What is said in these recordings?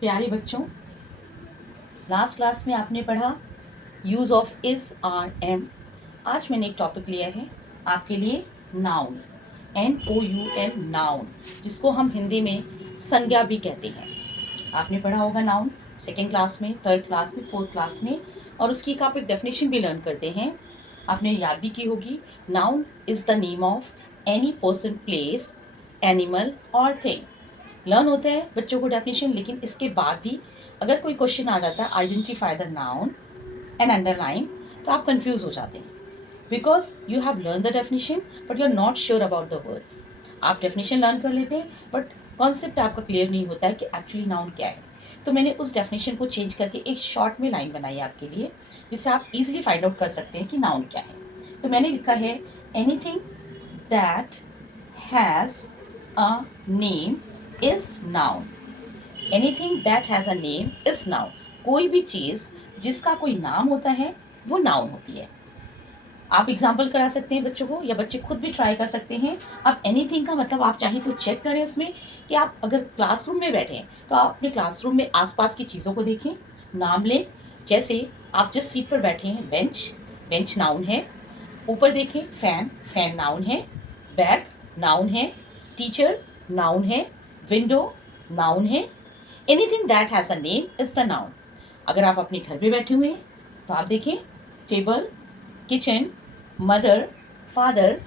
प्यारे बच्चों, last class में आपने पढ़ा use of is are am. आज मैंने एक टॉपिक लिया है आपके लिए, नाउन, NOUN, नाउन, जिसको हम हिंदी में संज्ञा भी कहते हैं। आपने पढ़ा होगा नाउन सेकेंड क्लास में, थर्ड क्लास में, फोर्थ क्लास में, और उसकी एक आप एक डेफिनेशन भी लर्न करते हैं। आपने याद भी की होगी, noun is the name of any person, place, animal और थिंग। लर्न होता है बच्चों को डेफिनेशन, लेकिन इसके बाद भी अगर कोई क्वेश्चन आ जाता है identify the noun and underline, तो आप कंफ्यूज हो जाते हैं because you have learn the definition but you are not sure about the words. आप डेफिनेशन लर्न कर लेते हैं बट कॉन्सेप्ट आपका क्लियर नहीं होता है कि एक्चुअली नाउन क्या है। तो मैंने उस डेफिनेशन को चेंज करके एक शॉर्ट में लाइन बनाई आपके लिए, जिससे आप इजीली फाइंड आउट कर सकते हैं कि नाउन क्या है। तो मैंने लिखा है anything that has a name is noun. Anything that has a name is noun. कोई भी चीज़ जिसका कोई नाम होता है वो नाउन होती है। आप एग्जाम्पल करा सकते हैं बच्चों को, या बच्चे खुद भी ट्राई कर सकते हैं। अब एनीथिंग का मतलब आप चाहें तो चेक करें उसमें कि आप अगर क्लासरूम में बैठे हैं तो आप अपने क्लासरूम में आसपास की चीज़ों को देखें, नाम लें। जैसे आप जिस सीट पर बैठे हैं, बेंच, बेंच नाउन है। ऊपर देखें, फैन, फैन नाउन है। बैग नाउन है। टीचर नाउन है। विंडो नाउन है। Anything that has a name is the noun. अगर आप अपने घर पे बैठे हुए हैं तो आप देखें, टेबल, किचन, मदर, फादर,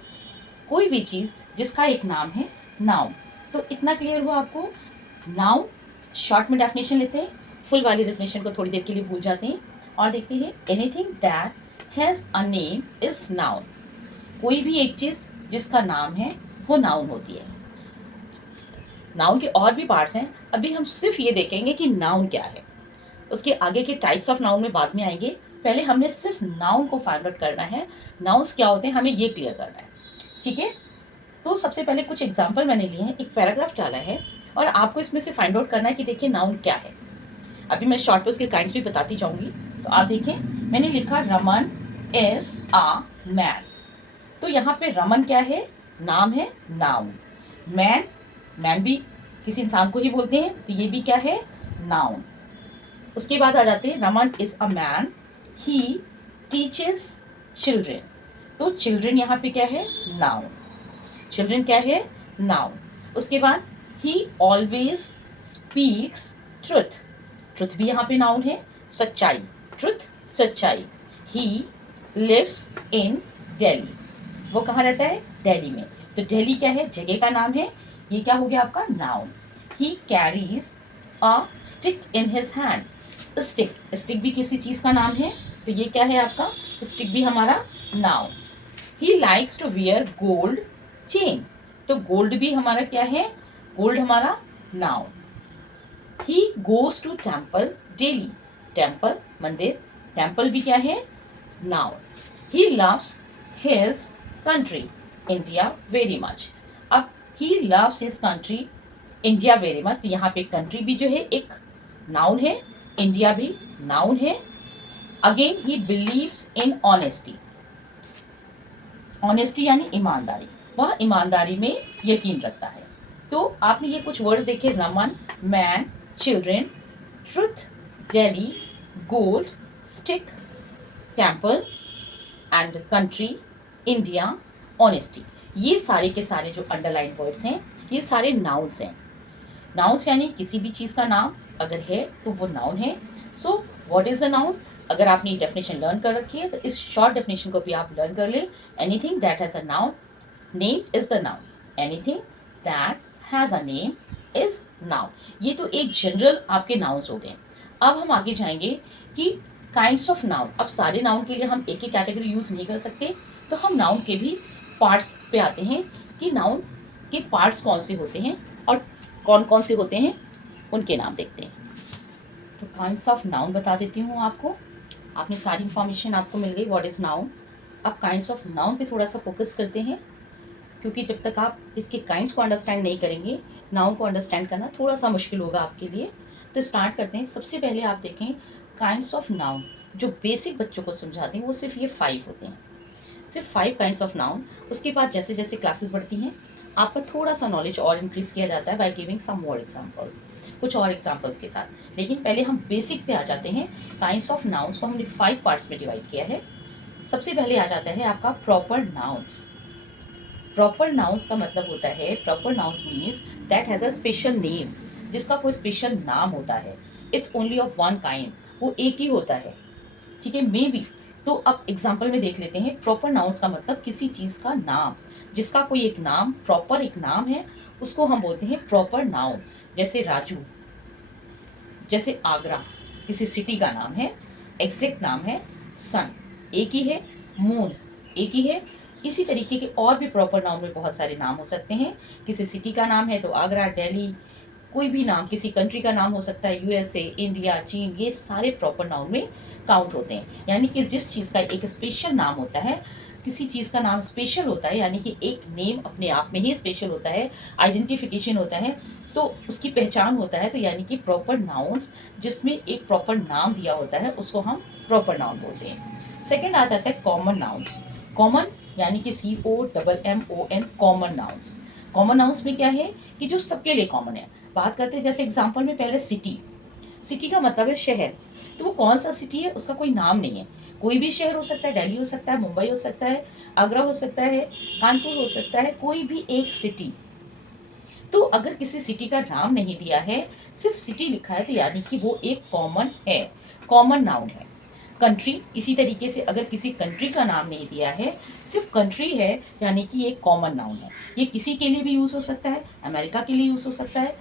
कोई भी चीज़ जिसका एक नाम है, नाउन। तो इतना क्लियर हुआ आपको। नाउन शॉर्ट में डेफिनेशन लेते हैं, फुल वाली डेफिनेशन को थोड़ी देर के लिए भूल जाते हैं और देखते हैं anything that has a name is noun. कोई भी एक चीज़ जिसका नाम है वो नाउन होती है। नाउन के और भी पार्ट्स हैं, अभी हम सिर्फ ये देखेंगे कि नाउन क्या है। उसके आगे के टाइप्स ऑफ नाउन में बाद में आएंगे। पहले हमने सिर्फ नाउन को फाइंड आउट करना है, नाउन्स क्या होते हैं हमें ये क्लियर करना है, ठीक है। तो सबसे पहले कुछ एग्जाम्पल मैंने लिए हैं, एक पैराग्राफ डाला है और आपको इसमें से फाइंड आउट करना है कि देखिए नाउन क्या है। अभी मैं शॉर्ट पे उसके काइंड्स भी बताती जाऊंगी। तो आप देखें, मैंने लिखा रमन इज अ मैन। तो यहाँ पे रमन क्या है, नाम है, नाउन। मैन, मैन भी किसी इंसान को ही बोलते हैं, तो ये भी क्या है, नाउन। उसके बाद आ जाते हैं, Raman is a man, he teaches children. तो चिल्ड्रेन यहाँ पे क्या है, नाउन। चिल्ड्रेन क्या है, नाउन। उसके बाद he always speaks truth. Truth भी यहाँ पे नाउन है, सच्चाई, ट्रुथ, सच्चाई। He lives in Delhi. वो कहाँ रहता है, दिल्ली में। तो दिल्ली क्या है, जगह का नाम है, ये क्या हो गया आपका, noun. He carries a stick in his hands. Stick, stick भी किसी चीज़ का नाम है, तो ये क्या है आपका, स्टिक भी हमारा noun. He likes to wear gold chain. तो गोल्ड भी हमारा क्या है, गोल्ड हमारा noun. He goes to temple daily. Temple मंदिर, टेम्पल भी क्या है, noun. He loves his country India very much. अब he loves his country India very much, तो यहाँ पे कंट्री भी जो है एक नाउन है, इंडिया भी नाउन है। Again he believes in honesty. Honesty यानी ईमानदारी, वह ईमानदारी में यकीन रखता है। तो आपने ये कुछ वर्ड्स देखे, Raman, man, children, truth, Delhi, gold, stick, temple and country, India, honesty. ये सारे के सारे जो अंडरलाइन वर्ड्स हैं ये सारे नाउन्स हैं। नाउन्स यानी किसी भी चीज़ का नाम अगर है तो वो नाउन है। So what is the noun, अगर आपने ये डेफिनेशन लर्न कर रखी है तो इस शॉर्ट डेफिनेशन को भी आप लर्न कर ले। Anything that has a noun, name is the noun. Anything that has a name is noun. ये तो एक जनरल आपके नाउन्स हो गए। अब हम आगे जाएंगे कि काइंड्स ऑफ नाउन। अब सारे नाउन के लिए हम एक ही कैटेगरी यूज़ नहीं कर सकते, तो हम नाउन के भी पार्ट्स पे आते हैं कि नाउन के पार्ट्स कौन से होते हैं और कौन कौन से होते हैं, उनके नाम देखते हैं। तो काइंड्स ऑफ नाउन बता देती हूँ आपको। आपने सारी इन्फॉर्मेशन आपको मिल गई, व्हाट इज़ नाउन। अब काइंड्स ऑफ नाउन पे थोड़ा सा फोकस करते हैं, क्योंकि जब तक आप इसके काइंड्स को अंडरस्टैंड नहीं करेंगे, नाउन को अंडरस्टैंड करना थोड़ा सा मुश्किल होगा आपके लिए। तो स्टार्ट करते हैं। सबसे पहले आप देखें काइंड्स ऑफ नाउन, जो बेसिक बच्चों को समझाते हैं वो सिर्फ ये 5 होते हैं, सिर्फ 5 काइंड्स ऑफ नाउन। उसके बाद जैसे जैसे क्लासेस बढ़ती हैं आपका थोड़ा सा नॉलेज और इंक्रीज किया जाता है by giving some more examples. कुछ और एग्जांपल्स के साथ। लेकिन पहले हम बेसिक पे आ जाते हैं। काइंड्स ऑफ नाउन्स को हमने 5 पार्ट्स में डिवाइड किया है। सबसे पहले आ जाता है आपका प्रॉपर नाउन्स। प्रॉपर नाउन्स का मतलब होता है, proper nouns means that has a special name, जिसका कोई स्पेशल नाम होता है। It's only of one kind, वो एक ही होता है, ठीक है, मे बी। तो अब एग्जाम्पल में देख लेते हैं। प्रॉपर नाउन्स का मतलब किसी चीज़ का नाम, जिसका कोई एक नाम, प्रॉपर एक नाम है, उसको हम बोलते हैं प्रॉपर नाउन। जैसे राजू, जैसे आगरा किसी सिटी का नाम है, एग्जैक्ट नाम है। सन एक ही है, मून एक ही है। इसी तरीके के और भी प्रॉपर नाउन में बहुत सारे नाम हो सकते हैं। किसी सिटी का नाम है तो आगरा, दिल्ली, कोई भी नाम, किसी कंट्री का नाम हो सकता है, यूएसए, इंडिया, चीन, ये सारे प्रॉपर नाउन में काउंट होते हैं। यानी कि जिस चीज़ का एक स्पेशल नाम होता है, किसी चीज़ का नाम स्पेशल होता है, यानी कि एक नेम अपने आप में ही स्पेशल होता है, आइडेंटिफिकेशन होता है, तो उसकी पहचान होता है। तो यानी कि प्रॉपर नाउन्स जिसमें एक प्रॉपर नाम दिया होता है, उसको हम प्रॉपर नाउन बोलते हैं। सेकेंड आ जाता है कॉमन नाउन्स। कॉमन यानी कि COMMON, common nouns. Common nouns में क्या है कि जो सबके लिए कॉमन है। बात करते हैं जैसे एग्जाम्पल में पहले सिटी। सिटी का मतलब है शहर। तो वो कौन सा सिटी है, उसका कोई नाम नहीं है। कोई भी शहर हो सकता है, दिल्ली हो सकता है, मुंबई हो सकता है, आगरा हो सकता है, कानपुर हो सकता है, कोई भी एक सिटी। तो अगर किसी सिटी का नाम नहीं दिया है, सिर्फ सिटी लिखा है, तो यानी कि वो एक कॉमन है, कॉमन नाउन है। कंट्री इसी तरीके से, अगर किसी कंट्री का नाम नहीं दिया है, सिर्फ कंट्री है, यानी कि एक कॉमन नाउन है। ये किसी के लिए भी यूज़ हो सकता है, अमेरिका के लिए यूज़ हो सकता है,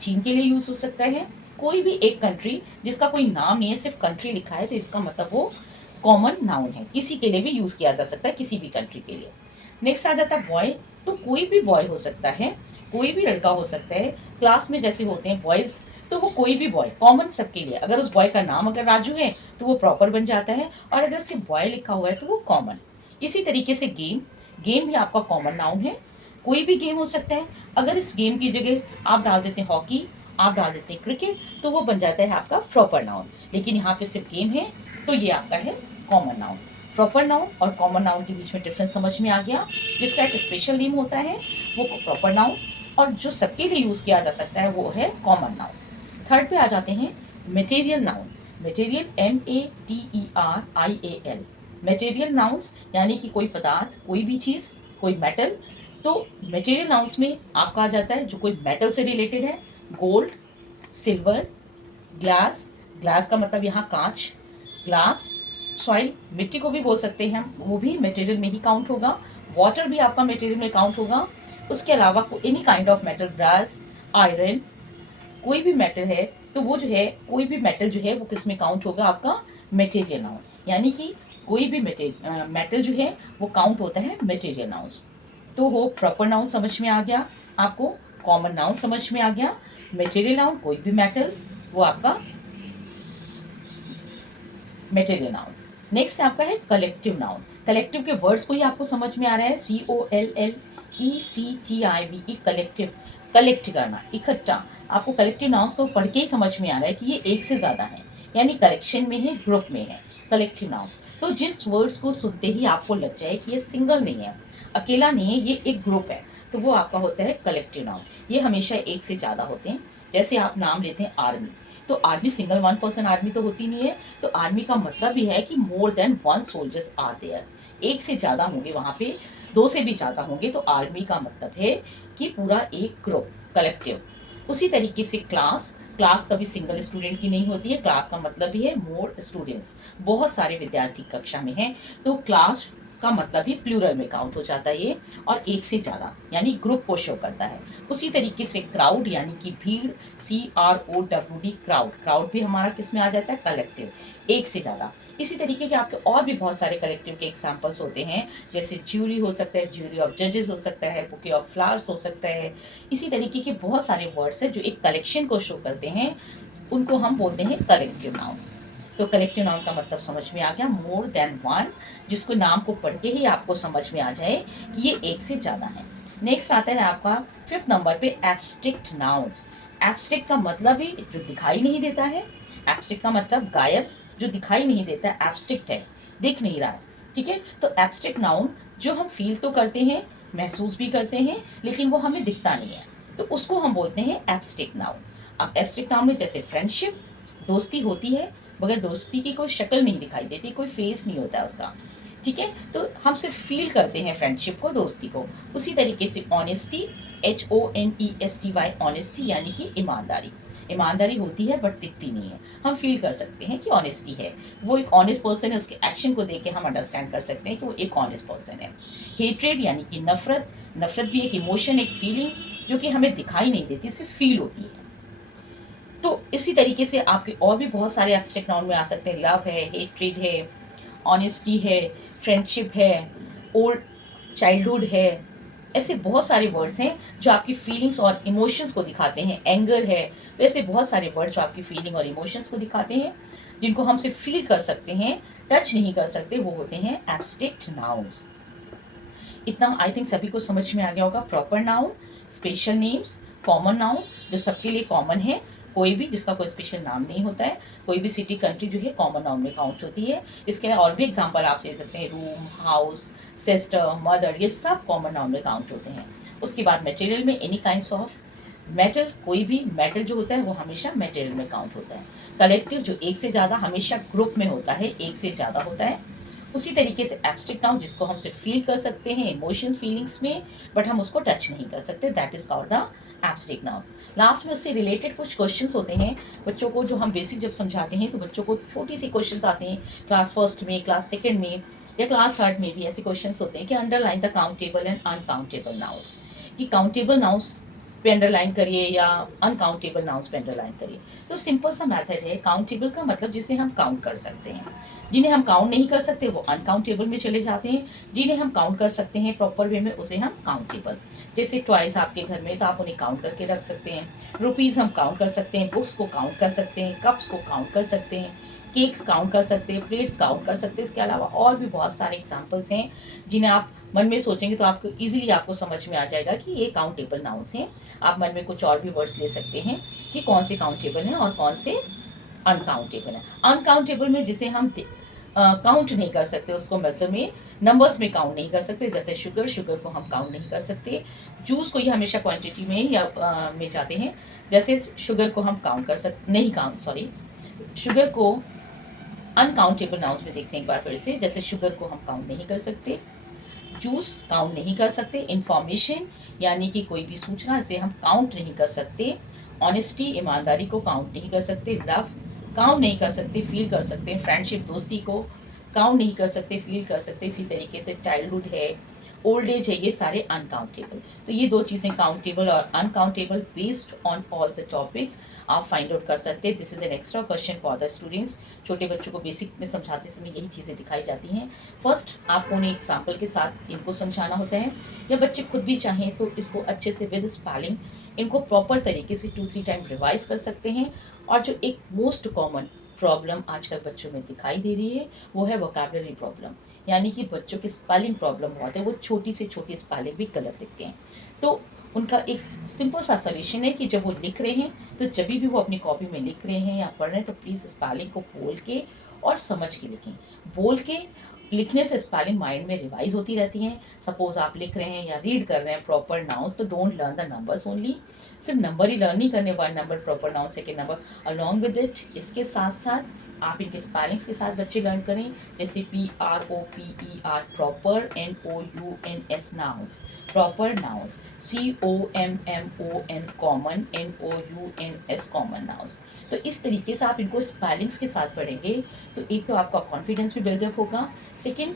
चीन के लिए यूज़ हो सकता है। कोई भी एक कंट्री जिसका कोई नाम नहीं है, सिर्फ कंट्री लिखा है, तो इसका मतलब वो कॉमन नाउन है, किसी के लिए भी यूज़ किया जा सकता है, किसी भी कंट्री के लिए। नेक्स्ट आ जाता है बॉय। तो कोई भी बॉय हो सकता है, कोई भी लड़का हो सकता है। क्लास में जैसे होते हैं बॉयज़, तो वो कोई भी बॉय, कॉमन सबके लिए। अगर उस बॉय का नाम अगर राजू है तो वो प्रॉपर बन जाता है, और अगर सिर्फ बॉय लिखा हुआ है तो वो कॉमन। इसी तरीके से गेम, गेम भी आपका कॉमन नाउन है। कोई भी गेम हो सकता है। अगर इस गेम की जगह आप डाल देते हैं हॉकी, आप डाल देते हैं क्रिकेट, तो वो बन जाता है आपका प्रॉपर नाउन। लेकिन यहाँ पे सिर्फ गेम है, तो ये आपका है कॉमन नाउन। प्रॉपर नाउन और कॉमन नाउन के बीच में डिफरेंस समझ में आ गया। जिसका एक स्पेशल नेम होता है वो प्रॉपर नाउन, और जो सबके लिए यूज़ किया जा सकता है वो है कॉमन नाउन। थर्ड पे आ जाते हैं material noun. Material METERIAL। Material nouns यानी कि कोई पदार्थ, कोई भी चीज़, कोई मेटल। तो मटेरियल नाउन्स में आपका आ जाता है जो कोई मेटल से रिलेटेड है। गोल्ड, सिल्वर, ग्लास, ग्लास का मतलब यहाँ कांच, ग्लास, सॉइल, मिट्टी को भी बोल सकते हैं हम, वो भी मटेरियल में ही काउंट होगा। वाटर भी आपका मटेरियल में काउंट होगा। उसके अलावा any kind of metal, brass, iron, कोई भी मेटल है, तो वो जो है, कोई भी मेटल जो है वो किस में काउंट होगा, आपका मटेरियल नाउन। यानी कि कोई भी मेटल जो है वो काउंट होता है मटेरियल नाउन्स। तो वो प्रॉपर नाउन समझ में आ गया आपको, कॉमन नाउन समझ में आ गया, मटेरियल नाउन कोई भी मेटल, वो आपका मटेरियल नाउन। नेक्स्ट आपका है कलेक्टिव नाउन। कलेक्टिव के वर्ड्स को ही आपको समझ में आ रहा है, COLLECTIVE, कलेक्टिव, कलेक्ट करना, इकट्ठा। आपको कलेक्टिव नाउन्स को पढ़ के ही समझ में आ रहा है कि ये एक से ज़्यादा है, यानी कलेक्शन में है, ग्रुप में है कलेक्टिव नाउन्स। तो जिस वर्ड्स को सुनते ही आपको लग जाए कि ये सिंगल नहीं है, अकेला नहीं है, ये एक ग्रुप है, तो वो आपका होता है कलेक्टिव नाउन। ये हमेशा एक से ज़्यादा होते हैं। जैसे आप नाम लेते हैं आर्मी, तो army single one person army तो होती नहीं है। तो आर्मी का मतलब भी है कि more than one soldiers are there, एक से ज़्यादा होंगे वहाँ पे, दो से भी ज़्यादा होंगे। तो आर्मी का मतलब है कि पूरा एक ग्रुप, कलेक्टिव। उसी तरीके से क्लास, क्लास कभी सिंगल स्टूडेंट की नहीं होती है, क्लास का मतलब भी है मोर स्टूडेंट्स, बहुत सारे विद्यार्थी कक्षा में हैं, तो क्लास का मतलब ही प्लूरल में काउंट हो जाता है ये, और एक से ज़्यादा यानी ग्रुप को शो करता है। उसी तरीके से क्राउड यानी कि भीड़, CROWD, क्राउड, क्राउड भी हमारा किस में आ जाता है, कलेक्टिव, एक से ज़्यादा। इसी तरीके के आपके और भी बहुत सारे कलेक्टिव के एग्जाम्पल्स होते हैं, जैसे ज्यूरी हो सकता है, ज्यूरी ऑफ जजेस हो सकता है, बुके ऑफ फ्लावर्स हो सकता है। इसी तरीके के बहुत सारे वर्ड्स हैं जो एक कलेक्शन को शो करते हैं, उनको हम बोलते हैं कलेक्टिव नाउन। तो कलेक्टिव नाउन का मतलब समझ में आ गया, मोर देन वन, जिसको नाम को पढ़ के ही आपको समझ में आ जाए कि ये एक से ज़्यादा है। नेक्स्ट आता है आपका 5th नंबर पे एब्स्ट्रैक्ट नाउन्स। एब्स्ट्रैक्ट का मतलब ही जो दिखाई नहीं देता है, एब्स्ट्रैक्ट का मतलब गायब, जो दिखाई नहीं देता, एब्स्ट्रैक्ट है, दिख नहीं रहा है, ठीक है। तो एब्स्ट्रैक्ट नाउन जो हम फील तो करते हैं, महसूस भी करते हैं, लेकिन वो हमें दिखता नहीं है, तो उसको हम बोलते हैं एब्स्ट्रैक्ट नाउन। अब एब्स्ट्रैक्ट नाउन में जैसे फ्रेंडशिप, दोस्ती होती है मगर दोस्ती की कोई शक्ल नहीं दिखाई देती, कोई फेस नहीं होता है उसका, ठीक है। तो हम सिर्फ फील करते हैं फ्रेंडशिप को, दोस्ती को। उसी तरीके से ऑनेस्टी, HONESTY, ऑनेस्टी यानी कि ईमानदारी। ईमानदारी होती है बट दिखती नहीं है, हम फील कर सकते हैं कि ऑनेस्टी है, वो एक ऑनेस्ट पर्सन है, उसके एक्शन को देख के हम अंडरस्टैंड कर सकते हैं कि वो एक ऑनेस्ट पर्सन है। हेट्रेड यानी कि नफरत, नफरत भी एक इमोशन, एक फीलिंग जो कि हमें दिखाई नहीं देती, सिर्फ फील होती है। तो इसी तरीके से आपके और भी बहुत सारे एब्स्ट्रैक्ट नाउन में आ सकते हैं। लव है, हेट्रेड है, ऑनेस्टी है, फ्रेंडशिप है, ओल्ड चाइल्डहुड है। ऐसे बहुत सारे वर्ड्स हैं जो आपकी फीलिंग्स और इमोशंस को दिखाते हैं। एंगर है, तो ऐसे बहुत सारे वर्ड्स जो आपकी फीलिंग और इमोशंस को दिखाते हैं, जिनको हम सिर्फ फील कर सकते हैं, टच नहीं कर सकते, वो होते हैं एब्स्ट्रैक्ट नाउन्स। इतना आई थिंक सभी को समझ में आ गया होगा। Proper noun, special names, common noun जो सबके लिए कॉमन है, कोई भी जिसका कोई स्पेशल नाम नहीं होता है, कोई भी सिटी कंट्री जो है कॉमन नाउन में काउंट होती है। इसके और भी एग्जांपल आप दे सकते हैं, रूम, हाउस, सिस्टर, मदर, ये सब कॉमन नाउन में काउंट होते हैं। उसके बाद मटेरियल में एनी काइंड्स ऑफ मेटल, कोई भी मेटल जो होता है वो हमेशा मटेरियल में काउंट होता है। कलेक्टिव जो एक से ज़्यादा, हमेशा ग्रुप में होता है, एक से ज़्यादा होता है। उसी तरीके से एब्स्ट्रैक्ट नाउन जिसको हम सिर्फ फील कर सकते हैं इमोशंस फीलिंग्स में, बट हम उसको टच नहीं कर सकते, that is called the abstract noun. Last में उससे रिलेटेड कुछ क्वेश्चंस होते हैं बच्चों को, जो हम बेसिक जब समझाते हैं तो बच्चों को छोटी सी क्वेश्चंस आते हैं क्लास फर्स्ट में, क्लास सेकंड में या क्लास थर्ड में भी ऐसे क्वेश्चंस होते हैं कि underline the countable and uncountable nouns, कि काउंटेबल नाउन्स पे अंडरलाइन करिए या अनकाउंटेबल नाउन्स पे अंडरलाइन करिए। तो सिंपल सा मेथड है। काउंटेबल का मतलब जिसे हम काउंट कर सकते हैं, जिन्हें हम काउंट नहीं कर सकते वो अनकाउंटेबल में चले जाते हैं, जिन्हें हम काउंट कर सकते हैं प्रॉपर वे में उसे हम काउंटेबल। जैसे टॉयज आपके घर में तो आप उन्हें काउंट करके रख सकते हैं, रुपीज़ हम काउंट कर सकते हैं, बुक्स को काउंट कर सकते हैं, कप्स को काउंट कर सकते हैं, केक्स काउंट कर सकते हैं, प्लेट्स काउंट कर सकते हैं। इसके अलावा और भी बहुत सारे एग्जाम्पल्स हैं जिन्हें आप मन में सोचेंगे तो आपको ईजिली आपको समझ में आ जाएगा कि ये काउंटेबल नाउन्स हैं। आप मन में कुछ और भी वर्ड्स ले सकते हैं कि कौन से काउंटेबल हैं और कौन से अनकाउंटेबल है। अनकाउंटेबल में जिसे हम काउंट नहीं कर सकते, उसको मेजर में नंबर्स में काउंट नहीं कर सकते, जैसे शुगर, शुगर को हम काउंट नहीं कर सकते। जूस को ये हमेशा क्वांटिटी में या में जाते हैं, जैसे शुगर को हम काउंट कर सकते नहीं, काउंट सॉरी, शुगर को अनकाउंटेबल नाउन्स में देखते हैं एक बार फिर से। जैसे शुगर को हम काउंट नहीं कर सकते, जूस काउंट नहीं कर सकते, इंफॉर्मेशन यानी कि कोई भी सूचना, इसे हम काउंट नहीं कर सकते, ऑनेस्टी ईमानदारी को काउंट नहीं कर सकते, लव काउंट नहीं कर सकते, फील कर सकते हैं, फ्रेंडशिप दोस्ती को काउंट नहीं कर सकते, फील कर सकते। इसी तरीके से चाइल्डहुड है, ओल्ड एज है, ये सारे अनकाउंटेबल। तो ये दो चीज़ें काउंटेबल और uncountable based on all the topic आप फाइंड आउट कर सकते हैं। This is an extra question for the students. छोटे बच्चों को बेसिक में समझाते समय यही चीज़ें दिखाई जाती हैं। फर्स्ट आपको उन्हें एग्जाम्पल के साथ इनको समझाना होता है, या बच्चे खुद भी चाहें तो इसको अच्छे से विद स्पेलिंग इनको प्रॉपर तरीके से 2-3 टाइम रिवाइज कर सकते हैं। और जो एक मोस्ट कॉमन प्रॉब्लम आजकल बच्चों में दिखाई दे रही है वो है वोकैबुलरी प्रॉब्लम, यानी कि बच्चों की स्पेलिंग प्रॉब्लम बहुत है, वो छोटी से छोटी स्पेलिंग भी गलत लिखते हैं। तो उनका एक सिंपल सा सॉल्यूशन है कि जब वो लिख रहे हैं तो जब भी वो अपनी कॉपी में लिख रहे हैं या पढ़ रहे हैं तो प्लीज़ स्पेलिंग को बोल के और समझ के लिखें। बोल के लिखने से स्पेलिंग माइंड में रिवाइज होती रहती हैं। सपोज आप लिख रहे हैं या रीड कर रहे हैं प्रॉपर नाउन्स, तो don't learn the numbers only, सिर्फ नंबर ही लर्न नहीं करने, one number proper noun, second number, along with it इसके साथ साथ आप इनके स्पेलिंग्स के साथ बच्चे लर्न करें। जैसे PROPER proper, NOUNS nouns, proper nouns, COMMON common, NOUNS common nouns. तो इस तरीके से आप इनको स्पेलिंग्स के साथ पढ़ेंगे तो एक तो आपका कॉन्फिडेंस भी बिल्डअप होगा, सेकेंड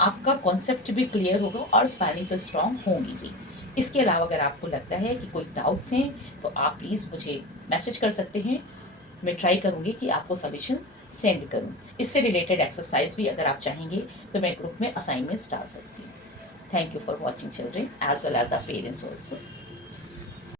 आपका कॉन्सेप्ट भी क्लियर होगा और स्पेलिंग तो स्ट्रॉन्ग होंगी ही। इसके अलावा अगर आपको लगता है कि कोई डाउट्स हैं तो आप प्लीज़ मुझे मैसेज कर सकते हैं, मैं ट्राई करूँगी कि आपको सॉल्यूशन सेंड करूँ। इससे रिलेटेड एक्सरसाइज भी अगर आप चाहेंगे तो मैं ग्रुप में असाइनमेंट्स डाल सकती हूँ। Thank you for watching children as well as the parents also.